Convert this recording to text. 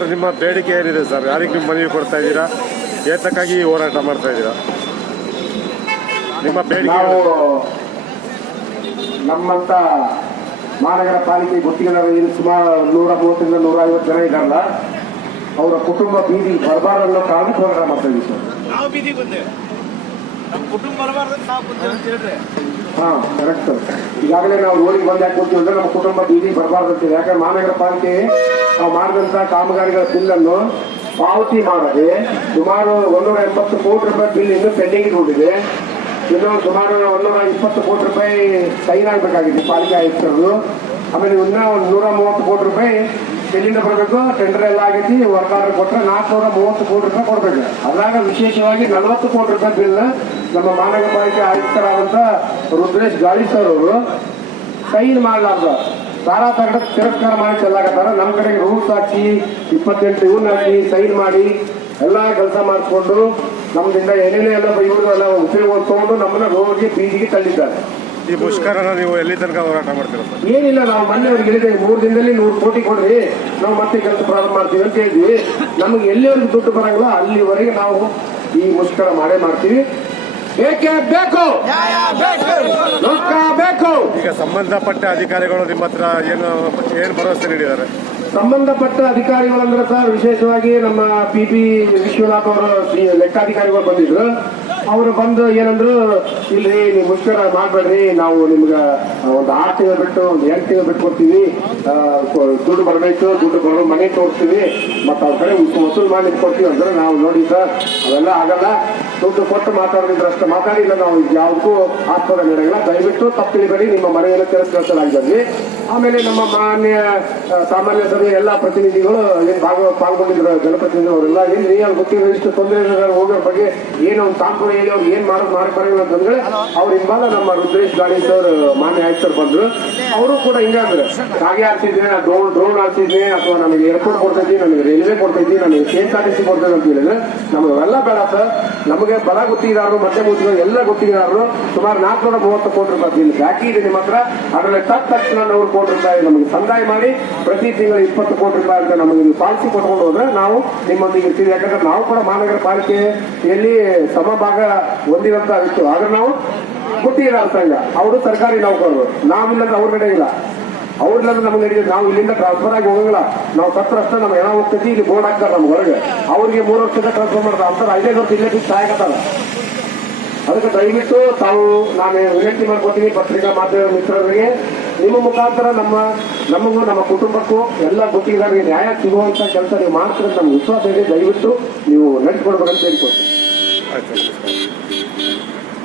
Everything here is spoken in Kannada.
ಸರ್, ನಿಮ್ಮ ಬೇಡಿಕೆ ಏನಿದೆ ಸರ್? ಯಾರಿಗೆ ನೀವು ಮನವಿ ಕೊಡ್ತಾ ಇದ್ದೀರಾ? ಏತಕ್ಕಾಗಿ ಹೋರಾಟ ಮಾಡ್ತಾ ಇದ್ದೀರಾ? ನಿಮ್ಮ ಬೇಡಿಕೆ ನಮ್ಮಂತ ಮಹಾನಗರ ಪಾಲಿಕೆ ಗುತ್ತಿಗೆದಾರರು ಸುಮಾರು 130ರಿಂದ 150 ಜನ ಇದ್ದಾರಲ್ಲ, ಅವರ ಕುಟುಂಬ ಬೀದಿ ಬರಬಾರ್ದು ಅನ್ನೋ ಕಾರಣಕ್ಕೆ ಹೋರಾಟ ಮಾಡ್ತಾ ಇದ್ದೀವಿ ಸರ್. ನಾವು ಬೀದಿಗೆ ಬಂದೆ, ನಮ್ಮ ಕುಟುಂಬ ಬರಬಾರ್ದು ನಾವು ಅಂತ ಹೇಳಿದ್ರೆ ಕರೆಕ್ಟ್ ಸರ್. ಈಗಾಗಲೇ ನಾವು ರೋಡಿಗೆ ಬಂದು ಯಾಕೆ ಕೊಡ್ತೀವಿ ಅಂದ್ರೆ ನಮ್ಮ ಕುಟುಂಬ ಬೀದಿ ಬರಬಾರ್ದು ಅಂತೇಳಿ. ಯಾಕಂದ್ರೆ ಮಹಾನಗರ ಪಾಲಿಕೆ ನಾವು ಮಾಡಿದಂತ ಕಾಮಗಾರಿಗಳ ಬಿಲ್ ಅನ್ನು ಪಾವತಿ ಮಾಡದೆ ಸುಮಾರು 180 ಕೋಟಿ ರೂಪಾಯಿ ಬಿಲ್ ಇನ್ನು ಪೆಂಡಿಂಗ್ ಇಟ್ಕೊಂಡಿದೆ. ಇನ್ನು ಸುಮಾರು 120 ಕೋಟಿ ರೂಪಾಯಿ ಸೈನ್ ಆಗಬೇಕಾಗಿದೆ ಪಾಲಿಕೆ ಆಯುಕ್ತರದು. ಆಮೇಲೆ ಇನ್ನೂ 130 ಕೋಟಿ ರೂಪಾಯಿ ಎಲ್ಲಿಂದ ಬರಬೇಕು, ಟೆಂಡರ್ ಎಲ್ಲ ಆಗೈತಿ, ವರ್ಗಾವಣೆ ಕೊಟ್ಟರೆ 430 ಕೋಟಿ ರೂಪಾಯಿ ಕೊಡ್ಬೇಕು. ಅದ್ರಾಗ ವಿಶೇಷವಾಗಿ 40 ಕೋಟಿ ರೂಪಾಯಿ ಬಿಲ್ ನಮ್ಮ ಮಹಾನಗರ ಪಾಲಿಕೆ ಆಯುಕ್ತರಾದಂತ ರುದ್ರೇಶ್ ಗಾಳಿ ಸರ್ ಅವರು ಸೈನ್ ಮಾಡಲಾರ್ದ ಸಾರಾ ತಗಡ ತಿರಸ್ಕಾರ ಮಾಡಿ ಚೆಲ್ಲಾಕತ್ತಾರ. ನಮ್ಮ ಕಡೆಗೆ ರೂಲ್ಸ್ ಹಾಕಿ 28 ಇವನ್ನ ಹಾಕಿ ಸೈನ್ ಮಾಡಿ ಎಲ್ಲ ಕೆಲಸ ಮಾಡಿಸ್ಕೊಂಡು ನಮ್ದಿಂದ ಏನೇನೇ ಎಲ್ಲ ಇವ್ರದೆಲ್ಲ ಉಪಯೋಗ ತಗೊಂಡು ನಮ್ಮನ್ನ ರೋಡ್ಗೆ ಬೀದಿಗೆ ತಳ್ಳಿದ್ದಾರೆ. ಈ ಮುಷ್ಕರನ ನೀವು ಎಲ್ಲಿ ತನಕ ಹೋರಾಟ ಮಾಡ್ತೀರಾ ಸರ್? ಏನಿಲ್ಲ, ನಾವು ಮೊನ್ನೆ ಅವ್ರಿಗೆ ಹೇಳಿದ್ದೇವೆ 3 ದಿನದಲ್ಲಿ 100 ಕೋಟಿ ಕೊಡ್ರಿ, ನಾವು ಮತ್ತೆ ಕೆಲಸ ಪ್ರಾರಂಭ ಮಾಡ್ತೀವಿ ಅಂತ ಹೇಳಿದ್ವಿ. ನಮಗೆ ಎಲ್ಲಿವರೆಗೂ ದುಡ್ಡು ಬರಂಗಿಲ್ಲ ಅಲ್ಲಿವರೆಗೆ ನಾವು ಈ ಮುಷ್ಕರ ಮಾಡೇ ಮಾಡ್ತೀವಿ. ಬೇಕೇ ಬೇಕು, ರೊಕ್ಕ ಬೇಕು. ಈಗ ಸಂಬಂಧಪಟ್ಟ ಅಧಿಕಾರಿಗಳು ನಿಮ್ಮ ಹತ್ರ ಏನು ಭರವಸೆ ನೀಡಿದ್ದಾರೆ? ಸಂಬಂಧಪಟ್ಟ ಅಧಿಕಾರಿಗಳಂದ್ರೆ ಸರ್, ವಿಶೇಷವಾಗಿ ನಮ್ಮ PP ವಿಶ್ವನಾಥ್ ಅವರ ಲೆಕ್ಕಾಧಿಕಾರಿಗಳು ಬಂದಿದ್ರು. ಅವರು ಬಂದು ಏನಂದ್ರು, ಇಲ್ರಿ ನೀವು ಮುಷ್ಕರ ಮಾಡ್ಬೇಡ್ರಿ, ನಾವು ನಿಮ್ಗ ಒಂದು 6 ತಿಂಗಳು ಬಿಟ್ಟು 8 ತಿಂಗಳು ಬಿಟ್ಟು ಕೊಡ್ತೀವಿ, ದುಡ್ಡು ಬರಬೇಕು, ದುಡ್ಡು ಬರೋ ಮನೆ ತೋರಿಸ್ತೀವಿ, ಮತ್ತೆ ಅವ್ರ ಕಡೆ ವಸೂಲು ಮಾಡಿ ಕೊಡ್ತೀವಿ ಅಂದ್ರೆ ನಾವು ನೋಡಿ ಸರ್ ಅವೆಲ್ಲ ಆಗಲ್ಲ, ದುಡ್ಡು ಕೊಟ್ಟು ಮಾತಾಡಿದ್ರೆ ಅಷ್ಟು ಮಾತಾಡಿಲ್ಲ, ನಾವು ಯಾವುದಕ್ಕೂ ಆಸ್ಪದ ನೀಡಂಗಿಲ್ಲ, ದಯವಿಟ್ಟು ತಪ್ಪು ತಿಳಿಬೇಡಿ, ನಿಮ್ಮ ಮನೆಯನ್ನು ತಿರಸ್ಕರಿಸಲಾಗಿದ್ವಿ. ಆಮೇಲೆ ನಮ್ಮ ಮಾನ್ಯ ಸಾಮಾನ್ಯ ಸಭೆ ಎಲ್ಲಾ ಪ್ರತಿನಿಧಿಗಳು ಏನ್ ಪಾಲ್ಗೊಂಡಿದ್ರು, ಜನಪ್ರತಿನಿಧಿಗಳು ಅವರೆಲ್ಲ ಏನ್ರಿ ಅವ್ರು ಗೊತ್ತಿರೋ ಇಷ್ಟು ತೊಂದರೆ ಹೋಗೋರ ಬಗ್ಗೆ ಏನೋ ಒಂದು ಸಾಂಪ್ರದಾಯ ಹೇಳಿ ಅವ್ರು ಏನ್ ಮಾಡೋದು ಮಾಡಿ ಬರಂಗಿಲ್ಲ ಅಂತಂದ್ರೆ ಅವ್ರ ಹಿಂಬಾಲ ನಮ್ಮ ರುದ್ರೇಶ್ ಗಾಳಿ ಸರ್ ಮಾನ್ಯ ಆಯುಕ್ತರು ಬಂದ್ರು. ಅವರು ಕೂಡ ಹಿಂಗಂದ್ರೆ ಕಾಗೆ ಆಡ್ತಿದ್ವಿ, ಡ್ರೋನ್ ಆಡ್ತಿದ್ವಿ, ಅಥವಾ ನಮಗೆ ಏರ್ಪೋರ್ಟ್ ಕೊಡ್ತೈತಿ, ನಮಗೆ ರೈಲ್ವೆ ಕೊಡ್ತೈತಿ, ನಮಗೆ KSRTC ಕೊಡ್ತೈತಿ ಅಂತ ಹೇಳಿದ್ರೆ ನಮಗೆಲ್ಲ ಬೇಡ ಸರ್. ನಮಗೆ ಬಲ ಗುತ್ತಿಗೆದಾರರು, ಮಧ್ಯ ಗುತ್ತಿಗೆ ಎಲ್ಲ ಗುತ್ತಿಗೆದಾರರು ಸುಮಾರು 430 ಕೋಟಿ ರೂಪಾಯಿ ಬಿಲ್ ಬಾಕಿ ಇದೆ ನಿಮ್ಮ ಹತ್ರ. ಅದರಲ್ಲಿ ತಕ್ಷಣ 100 ಕೋಟಿ ರೂಪಾಯಿ ನಮಗೆ ಸಂದಾಯ ಮಾಡಿ ಪ್ರತಿ ತಿಂಗಳು 20 ಕೋಟಿ ರೂಪಾಯಿ ಅಂತ ನಮಗೆ ಪಾಲಿಸಿ ಕೊಟ್ಕೊಂಡು ಹೋದ್ರೆ ನಾವು ನಿಮ್ಮೊಂದಿಗೆ ಇರ್ತೀವಿ. ಯಾಕಂದ್ರೆ ನಾವು ಕೂಡ ಮಹಾನಗರ ಪಾಲಿಕೆಯಲ್ಲಿ ಸಮಭಾಗ ಹೊಂದಿರಂತ ಇತ್ತು. ಆದ್ರೆ ನಾವು ಗುತ್ತಿಗೆದಾರ ಸಂಘ, ಅವರು ಸರ್ಕಾರಿ ನೌಕರರು, ನಾವಿಲ್ಲಂದ್ರೆ ಅವ್ರ ಕಡೆ ಇಲ್ಲ, ಅವ್ರಿಲ್ಲಂದ್ರೆ ನಮ್ಗೆ ನಡೀತದೆ. ನಾವು ಇಲ್ಲಿಂದ ಟ್ರಾನ್ಸ್ಫರ್ ಆಗಿ ಹೋಗಂಗಿಲ್ಲ, ನಾವು ಸತ್ರ ಅಷ್ಟೇ ನಮ್ಮ ಹೆಣ ಹೋಗ್ತೈತಿ, ಇಲ್ಲಿ ಬೋರ್ಡ್ ಹಾಕ್ತಾರೆ ನಮ್ಗೆ ಹೊರಗೆ. ಅವ್ರಿಗೆ 3 ವರ್ಷದ ಟ್ರಾನ್ಸ್ಫರ್ ಮಾಡ್ತಾರೆ, ಅಂತಾರೆ 5 ವರ್ಷ ಇಲ್ಲೇ ಬಿಟ್ಟು ಸಹಾಯಕತ್ತಲ್ಲ. ಅದಕ್ಕೆ ದಯವಿಟ್ಟು ತಾವು ನಾನು ವಿನಂತಿ ಮಾಡ್ಕೊತೀನಿ ಪತ್ರಿಕಾ ಮಾಧ್ಯಮ ಮಿತ್ರರಿಗೆ, ನಿಮ್ಮ ಮುಖಾಂತರ ನಮಗೂ ನಮ್ಮ ಕುಟುಂಬಕ್ಕೂ ಎಲ್ಲ ಗುತ್ತಿಗೆದಾರರಿಗೆ ನ್ಯಾಯ ಸಿಗುವಂತ ಕೆಲಸ ನೀವು ಮಾಡ್ತೀರ ನಮ್ಗೆ ವಿಶ್ವಾಸ ಇದೆ. ದಯವಿಟ್ಟು ನೀವು ನಡೆಸಿಕೊಡ್ಬೇಕಂತ ಹೇಳ್ಕೊಡ್ತೀನಿ. ಆಯ್ತು.